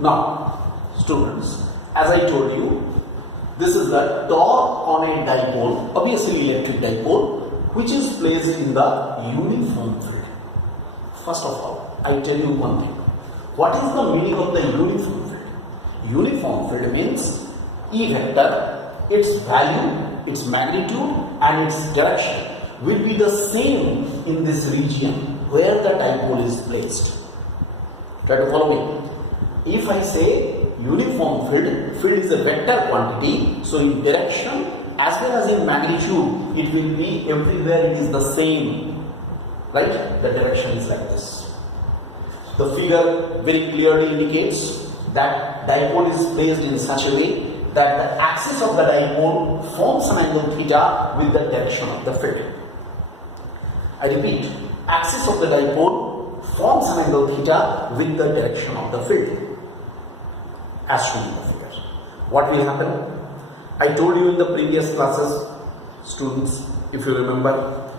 Now, students, as I told you, this is the torque on a dipole, obviously electric dipole, which is placed in the uniform field. First of all, I tell you one thing. What is the meaning of the uniform field? Uniform field means E vector, its value, its magnitude and its direction will be the same in this region where the dipole is placed. Try to follow me. If I say uniform field, field is a vector quantity, so in direction as well as in magnitude, it will be everywhere it is the same, right? The direction is like this. The figure very clearly indicates that dipole is placed in such a way that the axis of the dipole forms an angle theta with the direction of the field. I repeat, axis of the dipole forms an angle theta with the direction of the field, as shown in the figure. What will happen? I told you in the previous classes, students, if you remember,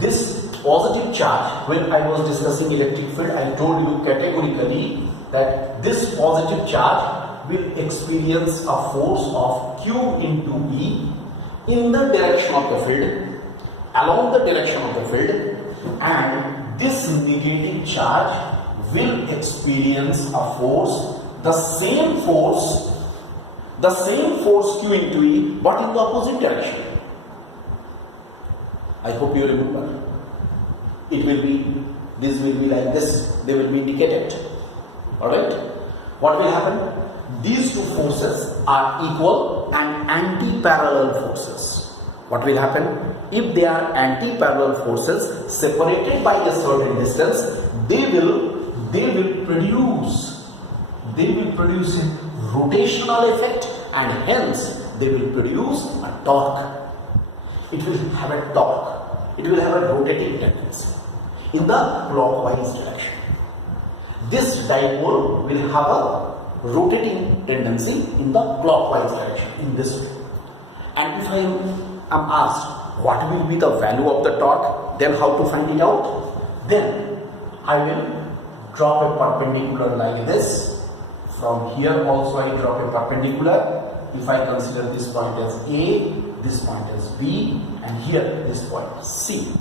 this positive charge, when I was discussing electric field, I told you categorically that this positive charge will experience a force of Q into E in the direction of the field, along the direction of the field, and this negative charge will experience a force, the same force Q into E, but in the opposite direction. I hope you remember. It will be, this will be like this, they will be indicated. Alright? What will happen? These two forces are equal and anti-parallel forces. What will happen? If they are anti-parallel forces separated by a certain distance, they will produce a rotational effect, and hence they will produce a torque. It will have a torque. It will have a rotating tendency in the clockwise direction. This dipole will have a rotating tendency in the clockwise direction, in this way. And if I am asked what will be the value of the torque, then how to find it out? Then I will drop a perpendicular like this. From here also I drop a perpendicular. If I consider this point as A, this point as B, and here this point C.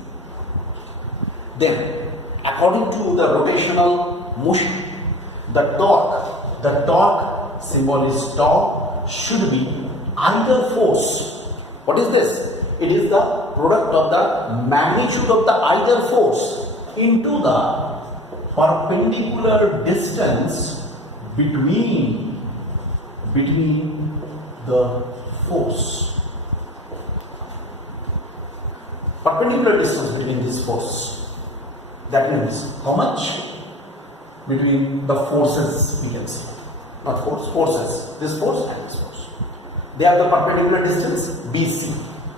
Then according to the rotational motion, the torque symbol is torque, should be either force. What is this? It is the product of the magnitude of the either force into the perpendicular distance between the force. Perpendicular distance between this force. That means how much between the forces we can say. Not force, forces. This force and this force. They are the perpendicular distance BC.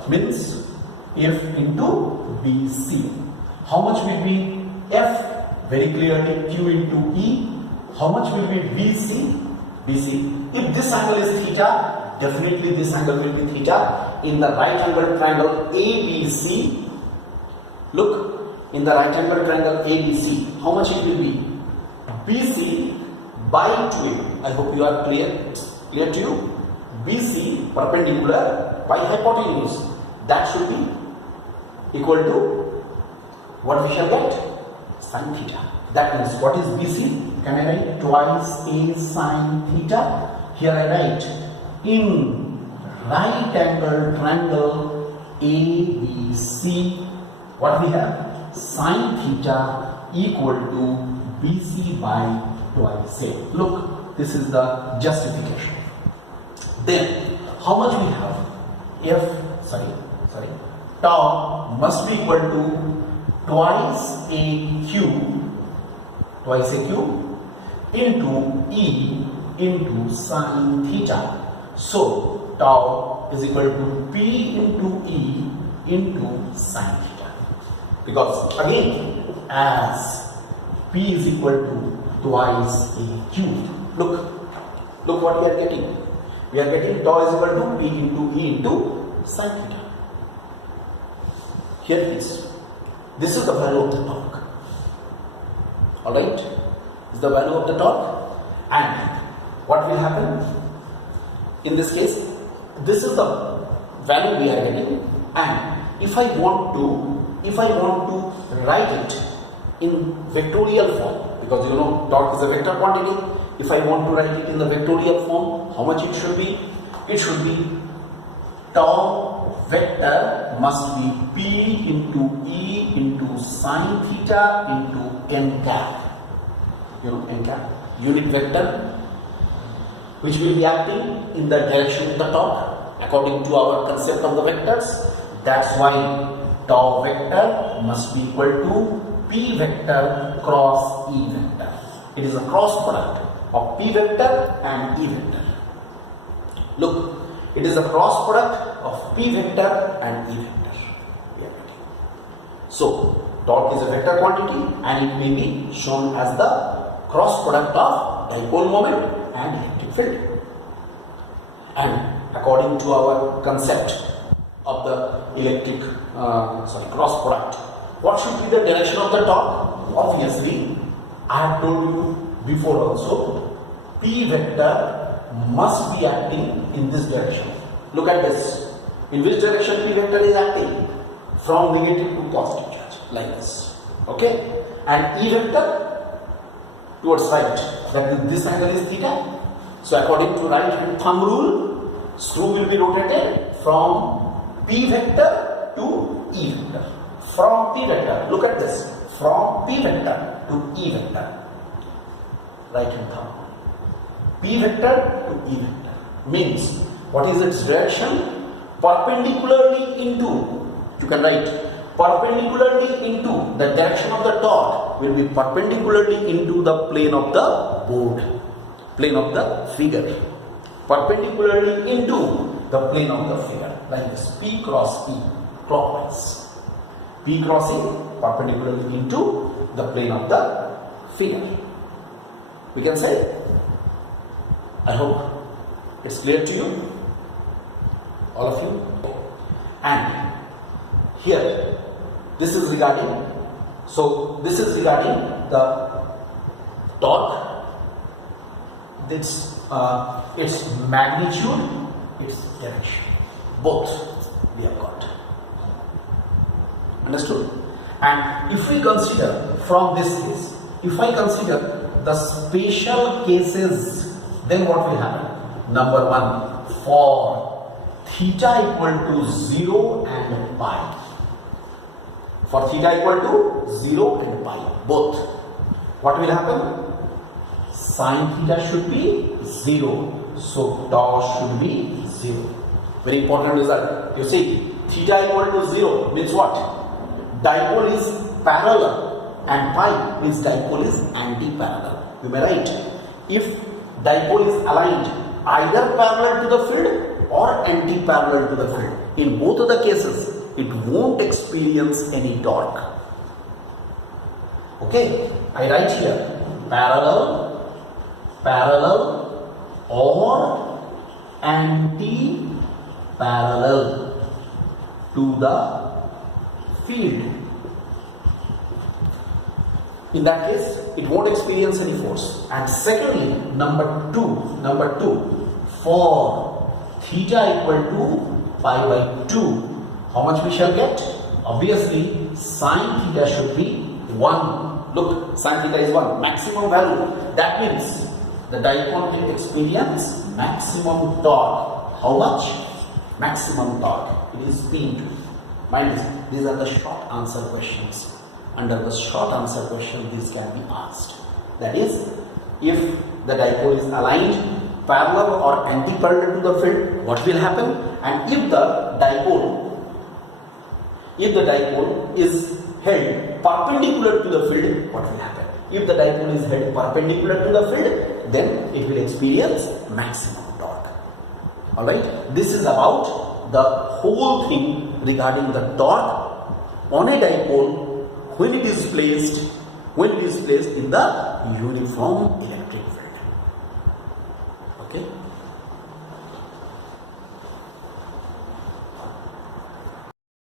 Means F into BC. How much will be F? Very clearly Q into E. How much will be BC? BC. If this angle is theta, definitely this angle will be theta. In the right angle triangle ABC, look, in the right angle triangle ABC, how much it will be? BC by 2A. I hope you are clear. It's clear to you? BC perpendicular by hypotenuse. That should be equal to what we shall get? Sin theta. That means what is BC? Can I write twice A sin theta? Here I write in right angle triangle ABC, what we have? Sin theta equal to BC by twice A. Look, this is the justification. Then how much we have? Tau must be equal to twice a q into E into sin theta. So tau is equal to P into E into sin theta. Because again, as P is equal to twice a q. Look what we are getting. We are getting tau is equal to P into E into sin theta. Here it is. This is the value of the torque. Alright? This is the value of the torque. And what will happen? In this case, this is the value we are getting, and if I want to write it in vectorial form, because you know torque is a vector quantity, if I want to write it in the vectorial form, how much it should be? It should be tau vector must be P into E into sine theta into n cap. You know n cap, unit vector, which will be acting in the direction of the torque according to our concept of the vectors. That's why tau vector must be equal to P vector cross E vector. It is a cross product of P vector and E vector. Look, it is a cross product of P vector and E vector. So, torque is a vector quantity and it may be shown as the cross product of dipole moment and electric field. And according to our concept of the electric cross product, what should be the direction of the torque? Obviously, I have told you before also, P vector must be acting in this direction. Look at this. In which direction P vector is acting? From negative to positive charge, like this. Okay? And E vector towards right. That is, this angle is theta. So according to right hand thumb rule, screw will be rotated from P vector to E vector. From P vector, look at this. From P vector to E vector. Right hand thumb. P vector to E vector means what is its direction? Perpendicularly into, you can write perpendicularly into the direction of the torque will be perpendicularly into the plane of the board, plane of the figure, perpendicularly into the plane of the figure, like this. P cross E clockwise, P cross E perpendicularly into the plane of the figure. We can say, I hope it's clear to you, all of you. And here, this is regarding the torque, its magnitude, its direction. Both we have got. Understood? And if we consider from this case, if I consider the special cases, then what will happen? Number one, for theta equal to 0 and pi. For theta equal to 0 and pi, both. What will happen? Sine theta should be 0. So tau should be 0. Very important result. You see, theta equal to 0 means what? Dipole is parallel and pi means dipole is anti-parallel. You may write, if dipole is aligned either parallel to the field or anti-parallel to the field, in both of the cases, it won't experience any torque. Okay, I write here parallel, or anti-parallel to the field. In that case, it won't experience any force. And secondly, number two, for theta equal to pi by 2, how much we shall get? Obviously, sine theta should be 1. Look, sine theta is 1, maximum value. That means the dipole will experience maximum torque. How much? Maximum torque. It is P. Mind this, these are the short answer questions. Under the short answer question, these can be asked. That is, if the dipole is aligned parallel or anti-parallel to the field, what will happen? And if the dipole is held perpendicular to the field, what will happen? If the dipole is held perpendicular to the field, then it will experience maximum torque. Alright, this is about the whole thing regarding the torque on a dipole when it is placed in the uniform electric field. Okay.